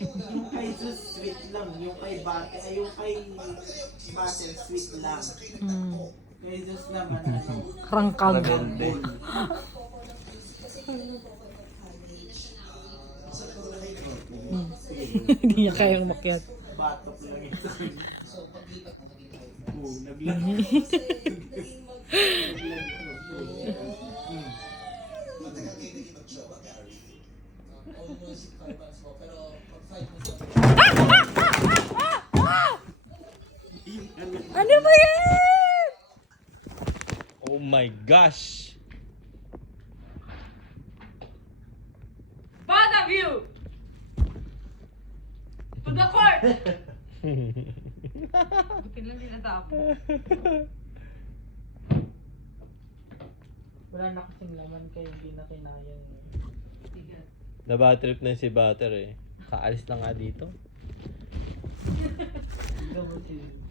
Yung kay Zeus sweet lang, yung kay Butter, ay yung kay Butter sweet lang. Kay Zeus naman ano, Rangkag. Bull. Hindi niya kayang makyat. Batok lang ito. Naglag. Ano ba yan? Oh my gosh! Both of you! To the court! Buti lang din natapos. Wala na kasing laman kaya hindi na kinaya niya. Nabatrip na si Butter eh. Kaalis na nga dito. Gamot yun.